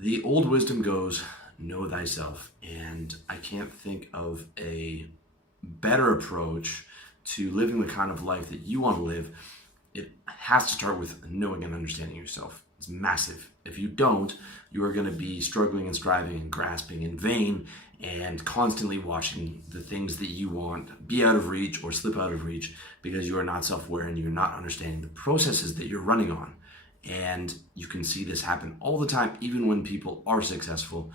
The old wisdom goes, know thyself. And I can't think of a better approach to living the kind of life that you want to live. It has to start with knowing and understanding yourself. It's massive. If you don't, you are going to be struggling and striving and grasping in vain and constantly watching the things that you want be out of reach or slip out of reach because you are not self-aware and you're not understanding the processes that you're running on. And you can see this happen all the time, even when people are successful.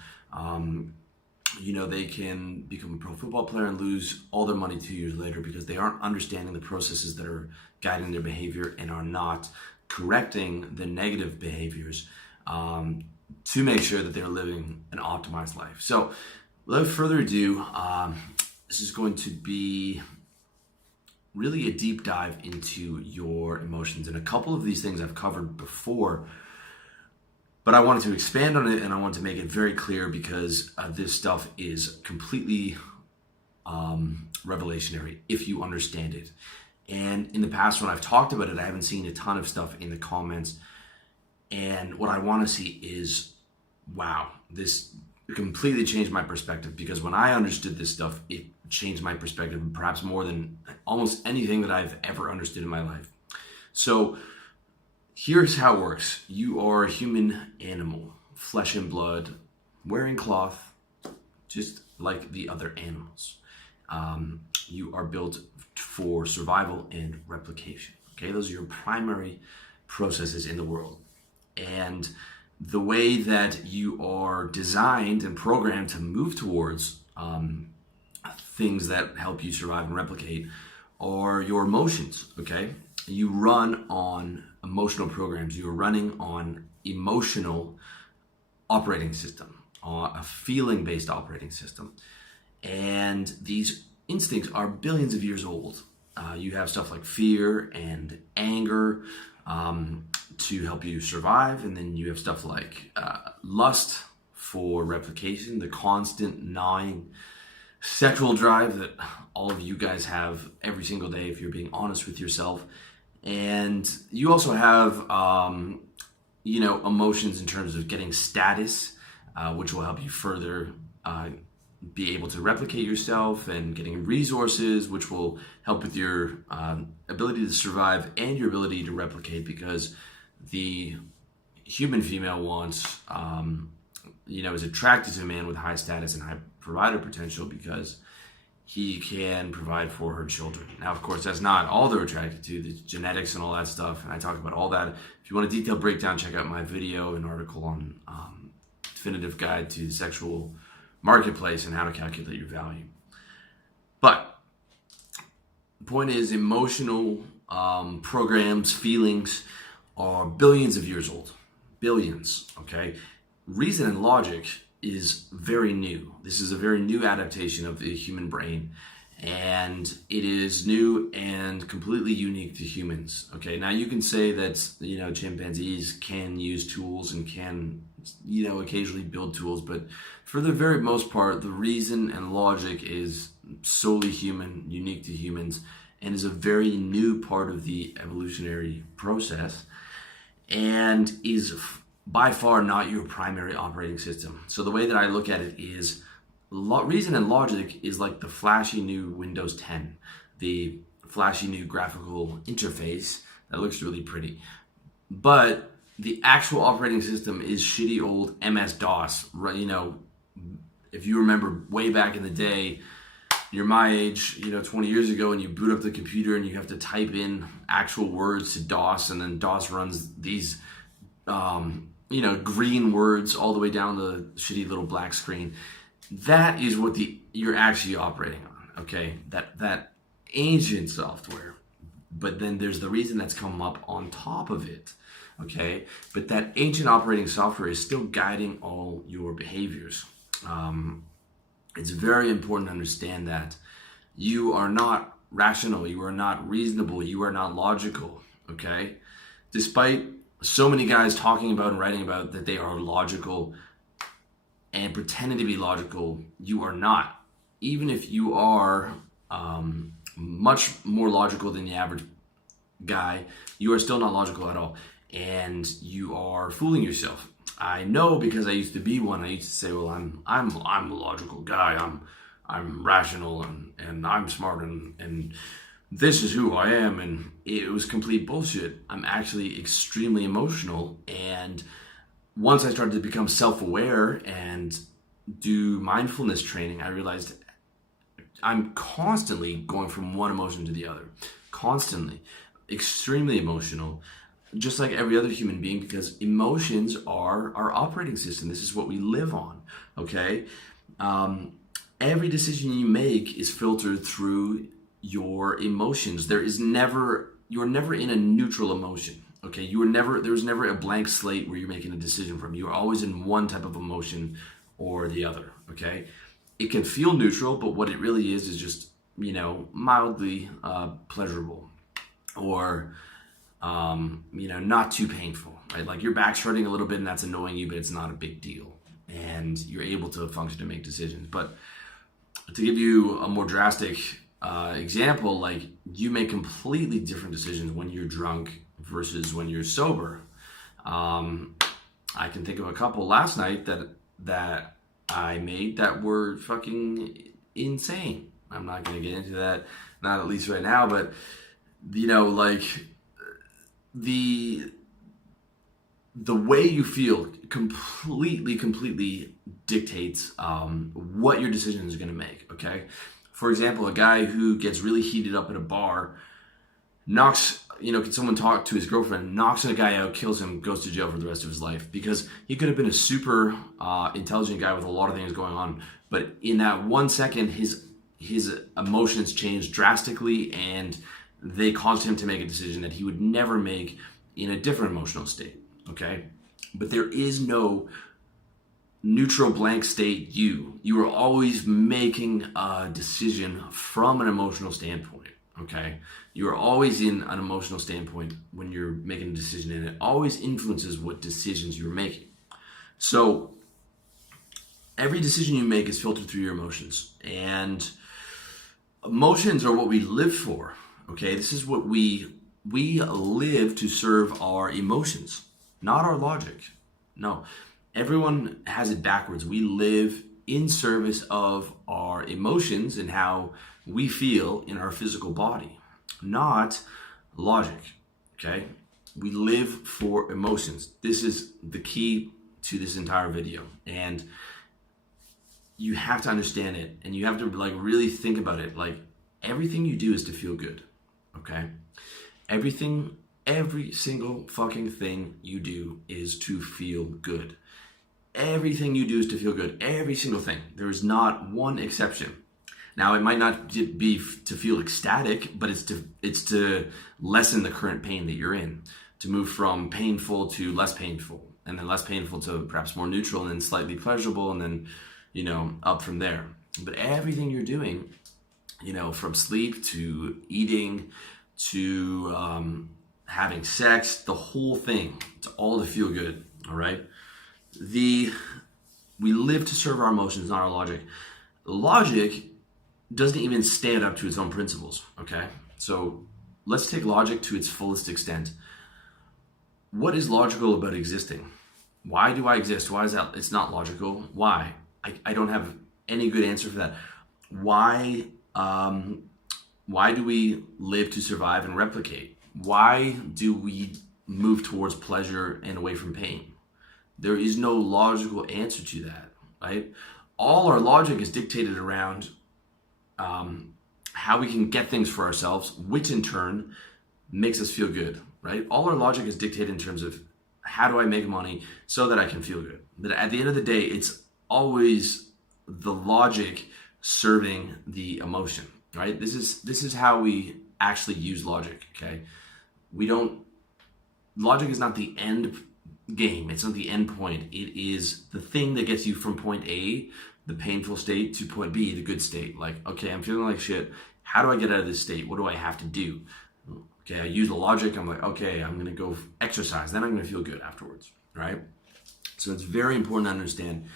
They can become a pro football player and lose all their money 2 years later because they aren't understanding the processes that are guiding their behavior and are not correcting the negative behaviors to make sure that they're living an optimized life. So without further ado, this is going to be really a deep dive into your emotions. And a couple of these things I've covered before, but I wanted to expand on it and I wanted to make it very clear because this stuff is completely revelationary if you understand it. And in the past, when I've talked about it, I haven't seen a ton of stuff in the comments. And what I want to see is, wow, this completely changed my perspective, because when I understood this stuff, it changed my perspective perhaps more than almost anything that I've ever understood in my life. So here's how it works. You are a human animal, flesh and blood, wearing cloth, just like the other animals. You are built for survival and replication. Okay, those are your primary processes in the world. And the way that you are designed and programmed to move towards things that help you survive and replicate are your emotions, okay? You run on emotional programs. You're running on emotional operating system, a feeling-based operating system. And these instincts are billions of years old. You have stuff like fear and anger to help you survive. And then you have stuff like lust for replication, the constant gnawing sexual drive that all of you guys have every single day if you're being honest with yourself. And you also have, emotions in terms of getting status, which will help you further be able to replicate yourself, and getting resources, which will help with your ability to survive and your ability to replicate, because the human female wants, is attracted to a man with high status and high provider potential because he can provide for her children. Now, of course, that's not all they're attracted to, the genetics and all that stuff, and I talk about all that. If you want a detailed breakdown, check out my video and article on Definitive Guide to the Sexual Marketplace and how to calculate your value. But the point is, emotional programs, feelings are billions of years old. Billions, okay? Reason and logic is very new. This is a very new adaptation of the human brain, and it is new and completely unique to humans. Okay, now you can say that chimpanzees can use tools and can occasionally build tools, but for the very most part, the reason and logic is solely human, unique to humans, and is a very new part of the evolutionary process, and is by far not your primary operating system. So the way that I look at it is reason and logic is like the flashy new Windows 10, the flashy new graphical interface that looks really pretty. But the actual operating system is shitty old MS-DOS. Right? If you remember way back in the day, you're my age, 20 years ago, and you boot up the computer and you have to type in actual words to DOS, and then DOS runs these green words all the way down the shitty little black screen. That is what you're actually operating on, okay? That ancient software. But then there's the reason that's come up on top of it, okay? But that ancient operating software is still guiding all your behaviors. It's very important to understand that you are not rational, you are not reasonable, you are not logical, okay? Despite so many guys talking about and writing about that they are logical and pretending to be logical, you are not. Even if you are much more logical than the average guy, you are still not logical at all. And you are fooling yourself. I know because I used to be one. I used to say, well, I'm a logical guy. I'm rational and I'm smart and this is who I am. And it was complete bullshit. I'm actually extremely emotional. And once I started to become self-aware and do mindfulness training, I realized I'm constantly going from one emotion to the other, constantly, extremely emotional, just like every other human being, because emotions are our operating system. This is what we live on, okay? Every decision you make is filtered through your emotions. You're never in a neutral emotion, okay? There's never a blank slate where you're making a decision from. You're always in one type of emotion or the other, okay? It can feel neutral, but what it really is just, mildly pleasurable or, not too painful, right? Like your back's hurting a little bit and that's annoying you, but it's not a big deal. And you're able to function and make decisions. But to give you a more drastic example, like you make completely different decisions when you're drunk versus when you're sober. I can think of a couple last night that I made that were fucking insane. I'm not going to get into that, not at least right now, but like the way you feel completely dictates what your decision is going to make, okay? For example, a guy who gets really heated up at a bar, can someone talk to his girlfriend, knocks a guy out, kills him, goes to jail for the rest of his life, because he could have been a super intelligent guy with a lot of things going on, but in that 1 second, his emotions changed drastically, and they caused him to make a decision that he would never make in a different emotional state, okay? But there is no neutral blank state you. You are always making a decision from an emotional standpoint, okay? You are always in an emotional standpoint when you're making a decision, and it always influences what decisions you're making. So every decision you make is filtered through your emotions, and emotions are what we live for, okay? This is what we live to serve our emotions, not our logic. No, everyone has it backwards. We live in service of our emotions and how we feel in our physical body, not logic, okay? We live for emotions. This is the key to this entire video, and you have to understand it, and you have to really think about it. Like everything you do is to feel good, okay? Every single fucking thing you do is to feel good. Everything you do is to feel good. Every single thing. There is not one exception. Now, it might not be to feel ecstatic, but it's to lessen the current pain that you're in, to move from painful to less painful, and then less painful to perhaps more neutral, and then slightly pleasurable, and then, up from there. But everything you're doing, from sleep to eating to having sex, the whole thing, it's all to feel good, all right? We live to serve our emotions, not our logic. Logic doesn't even stand up to its own principles, okay? So let's take logic to its fullest extent. What is logical about existing? Why do I exist? Why is that? It's not logical. Why? I don't have any good answer for that. Why do we live to survive and replicate? Why do we move towards pleasure and away from pain? There is no logical answer to that, right? All our logic is dictated around how we can get things for ourselves, which in turn makes us feel good, right? All our logic is dictated in terms of how do I make money so that I can feel good. But at the end of the day, it's always the logic serving the emotion, right? This is how we actually use logic, okay? Logic is not the end game. It's not the end point. It is the thing that gets you from point A, the painful state, to point B, the good state. Like, okay, I'm feeling like shit. How do I get out of this state? What do I have to do? Okay, I use the logic. I'm like, okay, I'm going to go exercise. Then I'm going to feel good afterwards, right? So it's very important to understand.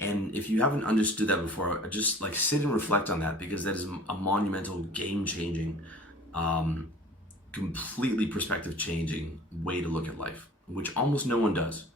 And if you haven't understood that before, just sit and reflect on that, because that is a monumental, game-changing, completely perspective-changing way to look at life, which almost no one does.